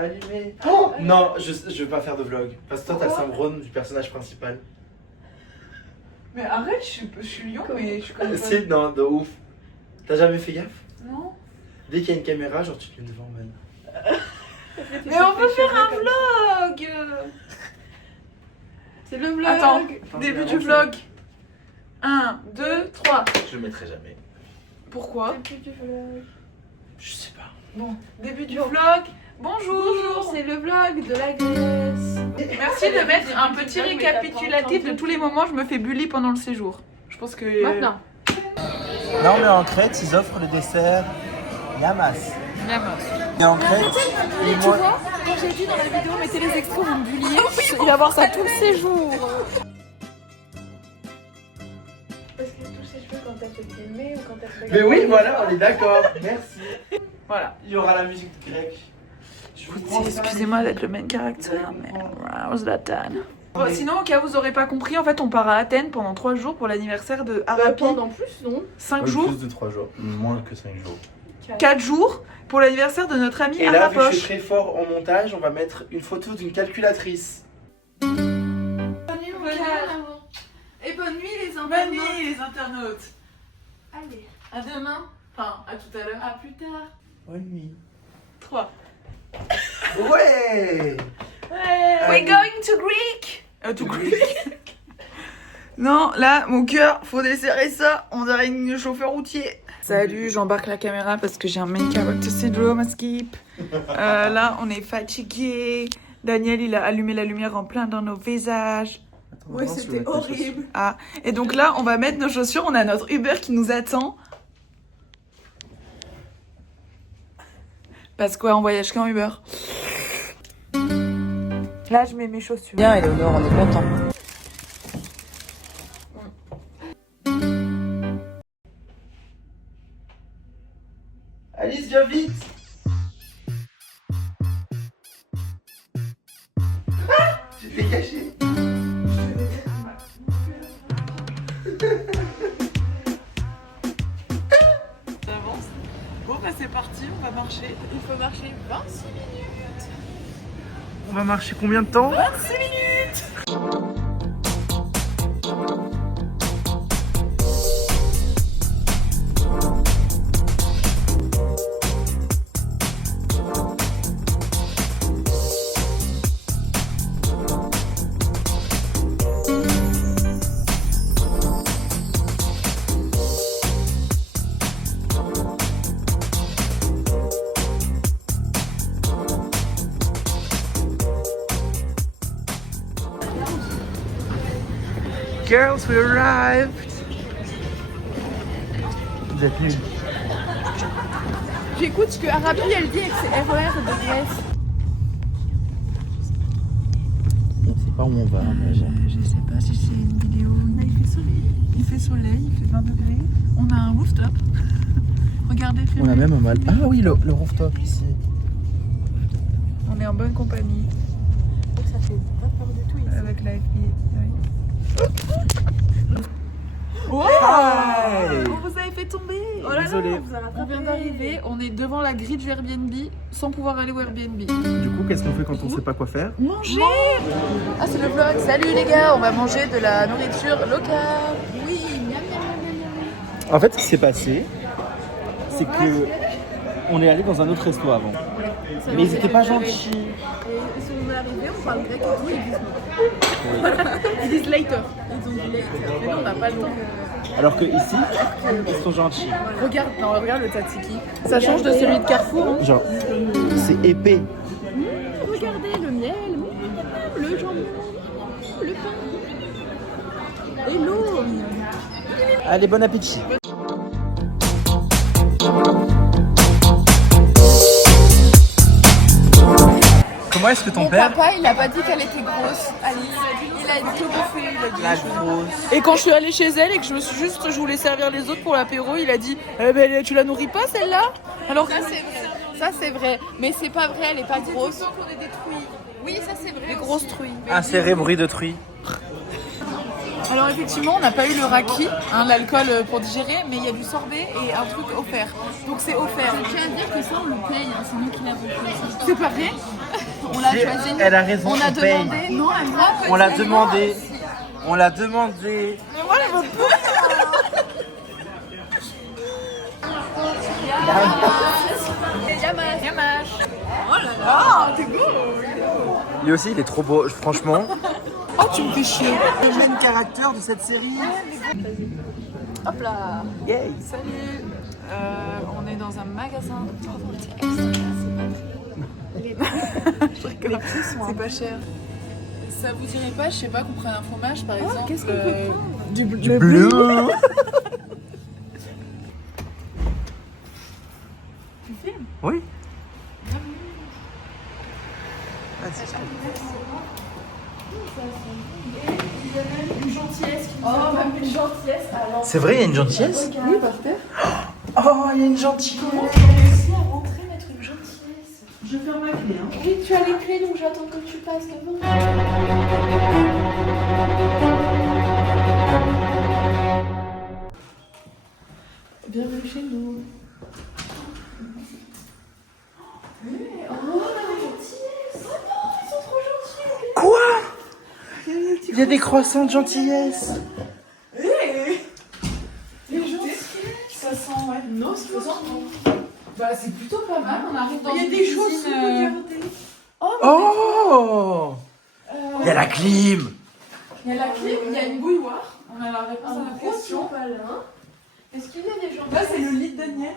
Allumé. Oh non, je veux pas faire de vlog. Parce que toi, t'as le syndrome du personnage principal. Mais arrête, je suis lion, mais je suis comme ça. Si, non, de ouf. T'as jamais fait gaffe? Non. Dès qu'il y a une caméra, genre tu te mets devant, man. Mais on peut faire un vlog. C'est le vlog. Attends, début du vlog. 1, 2, 3. Je le mettrai jamais. Pourquoi? Début du vlog. Je sais pas. Bon, début du vlog. Bonjour. Bonjour, c'est le vlog de la Grèce. Merci de mettre un petit récapitulatif de tous les moments où je me fais bully pendant le séjour. Je pense que... Maintenant. Là, on est en Crète, ils offrent le dessert Yamas. Et en Crète, Et tu vois, quand j'ai dit dans la vidéo, mettez les extraits, vous me bulliez, il va voir ça tout le séjour. Parce que tous ces cheveux quand elle fait filmer ou quand elle fait... Mais oui, voilà, on est d'accord. Merci. Voilà. Il y aura la musique grecque. Excusez-moi d'être le main caractère, mais Zlatan. Bon, sinon, au cas où vous n'aurez pas compris, en fait, on part à Athènes pendant 3 jours pour l'anniversaire de Arapi. Pendant plus, non? 5 jours, Plus de 3 jours. Moins que 5 jours. 4 jours pour l'anniversaire de notre ami Et là, vu que je Arapoche. suis très fort en montage, on va mettre une photo d'une calculatrice. Bonne nuit, mon cœur. Et bonne nuit, les Bonne internautes. nuit, les internautes. Allez, À demain. Enfin, à tout à l'heure. à plus tard. Bonne nuit. 3. Ouais. We're going to Greek. To Greek. Non, là, mon cœur, faut desserrer ça. On dirait une chauffeur routier. Salut, j'embarque la caméra parce que j'ai un main character syndrome à skip. Là, on est fatigué. Daniel, il a allumé la lumière en plein dans nos visages. Ouais, c'était horrible. Ah, et donc là, on va mettre nos chaussures. On a notre Uber qui nous attend. Parce quoi, on voyage qu'en Uber. Là, je mets mes chaussures. Bien, Eleonore, on est content. Alice, viens vite. Tu t'es caché. J'avance. Bon, bah c'est parti, on va marcher. Il faut marcher 26 minutes. On va marcher combien de temps? 26 minutes. Girls, we arrived. Vous êtes nuls. J'écoute ce que Arabi elle dit avec ses RER de Grèce. On sait pas où on va. Je sais pas si c'est une vidéo. Là, il fait soleil. Il fait soleil, il fait 20 degrés. On a un rooftop. Regardez, On a même un mal. Ah oui, le rooftop ici. On est en bonne compagnie Ça fait pas peur du tout ici. avec la FP. Wow. On vous avait fait tomber. Oh là là, Désolé. on vous a On rattrapé. vient d'arriver, on est devant la grille du Airbnb sans pouvoir aller au Airbnb. Du coup, qu'est-ce qu'on fait quand on sait pas quoi faire? Manger. Ah, c'est le vlog. Salut les gars, on va manger de la nourriture locale. Oui, miam miam miam miam. En fait, ce qui s'est passé, c'est que on est allé dans un autre resto avant. Mais ils étaient pas gentils. Et si on est arrivé, on parle grec et tout, ils disent non. Ils disent later. Ils ont dit later. Mais non, on n'a pas le temps. Alors que ici, ils sont gentils. Regarde, non, regarde le tzatziki. Ça change de celui de Carrefour. Hein. Genre, c'est épais. Regardez le miel, le jambon, le pain et l'eau. Allez, bon appétit. Comment est-ce que ton Mon père... papa, il a pas dit qu'elle était grosse, Alice. Il a dit que bouffer, il a dit. La grosse... Et quand je suis allée chez elle et que je voulais servir les autres pour l'apéro, il a dit eh ben, tu la nourris pas celle-là. Alors Ça c'est vrai. Ça c'est vrai. Mais c'est pas vrai, elle est pas grosse. Oui, ça c'est vrai. les grosses truies. Un cérébri de truie. Alors effectivement, on n'a pas eu le raki, hein, l'alcool pour digérer, mais il y a du sorbet et un truc offert. Donc c'est offert. Je tiens à dire que ça on le paye, hein, c'est nous qui l'avons fait. C'est pas vrai? on l'a choisi. Elle a raison, On a on paye. demandé. Non, elle m'a On l'a demandé. On l'a demandé. Mais moi, je veux pas. Yamash. Ah, t'es beau. Lui aussi, il est trop beau, franchement. Oh, tu me fais chier. Le même caractère de cette série. Hop là. Yay. Salut. On est dans un magasin. C'est pas cher. Ça vous dirait pas, je sais pas, qu'on prenne un fromage par exemple. qu'est-ce qu'on peut prendre Du Bleu. Tu filmes? Oui. Une gentillesse. Oh, même une gentillesse. Alors, C'est vrai, il y a une gentillesse. Oui, par terre. Oh, il y a une gentillesse. comment tu as réussi à rentrer, mettre une gentillesse? Je ferme ma clé. Hein. Oui, tu as les clés, donc j'attends que tu passes devant. Bienvenue chez nous. Oh, la gentillesse. Oh non, ils sont trop gentils. Quoi? Il y a des croissants de gentillesse. Les gentillesses. Ça sent, ouais. Non, c'est pas ça. Bah, c'est plutôt pas mal. On arrive dans Il y a une des cuisine, choses sous regardez. Oh. Il y a la clim. Il y a la clé, il y a une bouilloire. On a la réponse à la question. Pas là. Est-ce qu'il y a des gens? Là, c'est le lit de Daniel.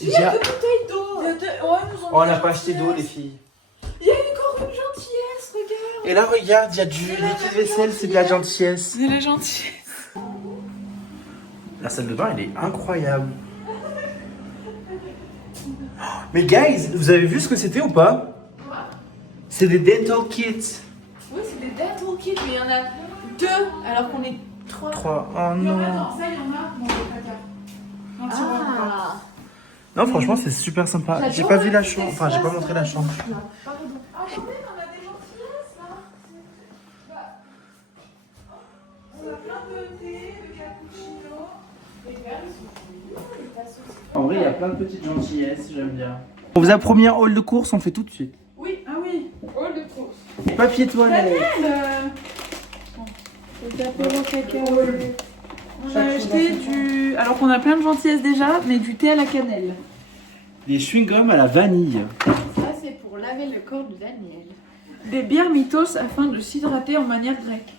Il y a- Deux bouteilles d'eau. Ouais, nous ont Oh, on mis n'a la pas acheté d'eau, les gentillesse. filles. Il y a encore une gentillesse, regarde. Et là, regarde, il y a du liquide vaisselle, c'est de la gentillesse. C'est la gentillesse. La salle de bain, elle est incroyable. Mais guys, vous avez vu ce que c'était ou pas? C'est des dental kits. Oui, c'est des dental kits, mais il y en a deux, alors qu'on est trois. 3. Oh Il y en a, non. non, ça, il y en a dans le placard. Dans le tiroir. Ah. Non, franchement, c'est super sympa. J'ai pas vu la chambre. Enfin, j'ai pas montré la chambre. Pardon. Ah, quand même, on a des gentillesses, là. On a plein de thé, de cappuccino. Les verres, ils sont cool. Les tasses aussi. En vrai, il y a plein de petites gentillesses, j'aime bien. On faisait un premier hall de course, on fait tout de suite. Oui, ah oui. Hall de course. Papier toilette. On a acheté du... Alors qu'on a plein de gentillesses déjà, mais du thé à la cannelle. Des chewing-gums à la vanille. Ça, c'est pour laver le corps de Daniel. Des bières mythos afin de s'hydrater en manière grecque.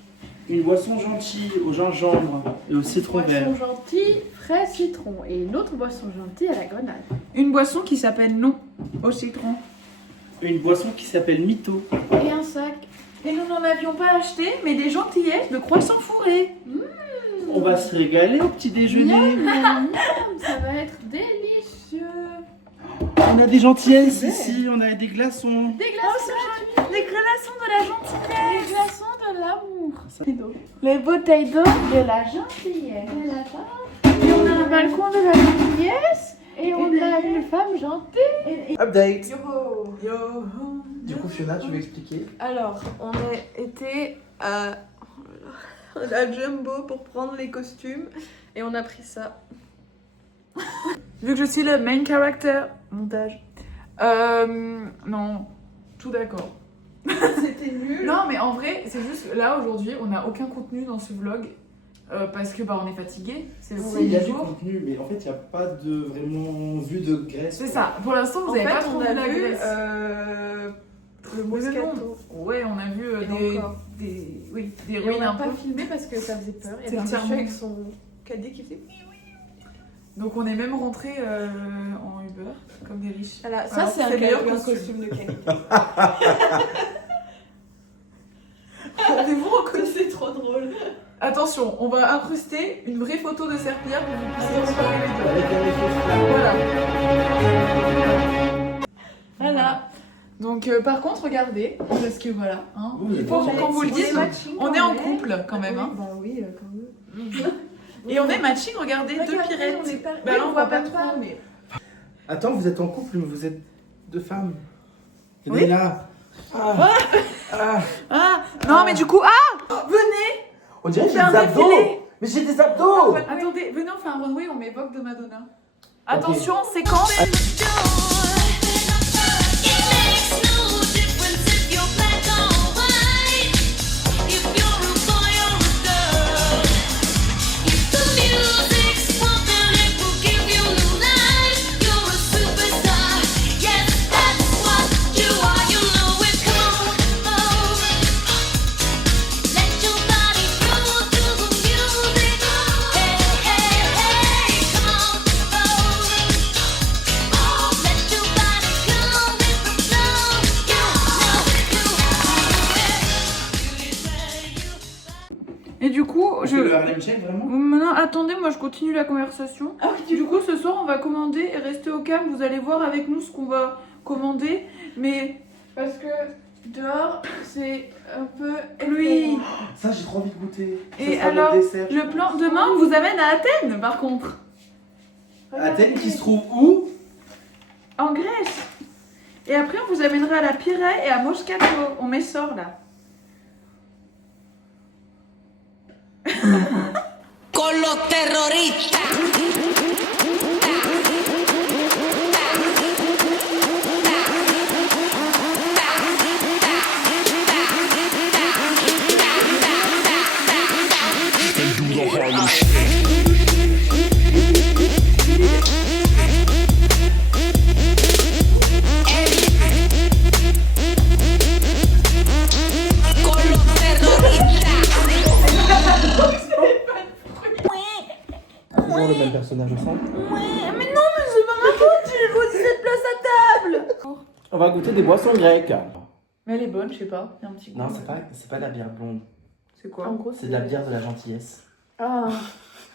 Une boisson gentille au gingembre et au citron vert. Boisson gentille, frais citron. Et une autre boisson gentille à la grenade. Une boisson qui s'appelle non au citron. Une boisson qui s'appelle Mytho. Et un sac. Et nous n'en avions pas acheté, mais des gentillesses de croissants fourrés. On va se régaler au petit déjeuner. Miam, miam, miam, ça va être délicieux. On a des gentillesses ici, on a des glaçons. Des glaçons, Des glaçons de la gentillesse. des glaçons de l'amour. Les bouteilles d'eau de la gentillesse. Et on a un balcon de la gentillesse. Et on a une femme gentille. Update. Yo. Du coup, Fiona, tu veux expliquer? Alors, on a été à la Jumbo pour prendre les costumes et on a pris ça. Vu que je suis le main character, montage. Non, tout d'accord. C'était nul. Non, mais en vrai, c'est juste là aujourd'hui, on n'a aucun contenu dans ce vlog parce que bah on est fatigué. C'est le Si, il y a premier du jour. contenu, mais en fait, il n'y a pas de vraiment vue de Grèce. C'est ça. Pour l'instant, vous En avez fait, pas trop on vu a la vu Grèce. le Moscato. Ouais, on a vu Et encore. des Et on ruines n'a un pas peu. filmé parce que ça faisait peur. Il y C'est avait un le monsieur serment. avec son caddie qui faisait. Donc on est même rentré en Uber comme des riches. Voilà, ça Alors, c'est un, le meilleur un costume de qualité. Mais vous reconnaissez, trop drôle. Attention, on va incruster une vraie photo de Serpillère pour que vous puissiez comparer les deux. Voilà. Voilà. Donc par contre, regardez, parce que voilà, hein, Vous, vous il faut êtes qu'on vous le dise, on est en couple quand même. Hein. Bah oui, quand même. Et on est matching, regardez, deux Regardez, pirettes. on est pas- Bah oui, là, on on voit voit pas pas trop. trop. Mais... Attends, vous êtes en couple, mais vous êtes deux femmes. Oui. Et là. Ah, non, mais du coup, venez. On dirait que j'ai On des fait un abdos. défilé. Mais j'ai des abdos. Attendez, venez, on fait un runway, on met Vogue de Madonna. Attention, séquence. It makes no difference if On fait le Harlem Shake vraiment? Maintenant, attendez, moi je continue la conversation. Du coup, ce soir, on va commander et rester au calme. Vous allez voir avec nous ce qu'on va commander. Mais parce que dehors, c'est un peu pluie. Ça, j'ai trop envie de goûter. Et alors, le plan demain vous amène à Athènes, par contre. Athènes qui se trouve où? En Grèce. Et après, on vous amènera à la Pirae et à Moscato. On met sort là. Con los terroristas. Toujours le même personnage au centre. Mais non, mais c'est pas ma faute, j'ai choisi cette place à table. On va goûter des boissons grecques. Mais elle est bonne, je sais pas. Il y a un petit goût. Non, c'est pas de la bière blonde. C'est quoi? En gros, C'est de la bière de la gentillesse. Ah.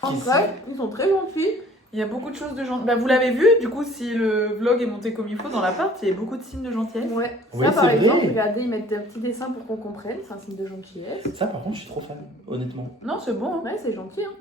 En Qui vrai, ils sont très gentils. Il y a beaucoup de choses de gentillesse. Bah, vous l'avez vu, du coup, si le vlog est monté comme il faut dans l'appart, il y a beaucoup de signes de gentillesse. Ouais. Oui, Ça, par c'est vrai. exemple, regardez, ils mettent des petits dessins pour qu'on comprenne. C'est un signe de gentillesse. Ça, par contre, je suis trop fan, honnêtement. Non, c'est bon. Hein. Ouais, c'est gentil. Hein.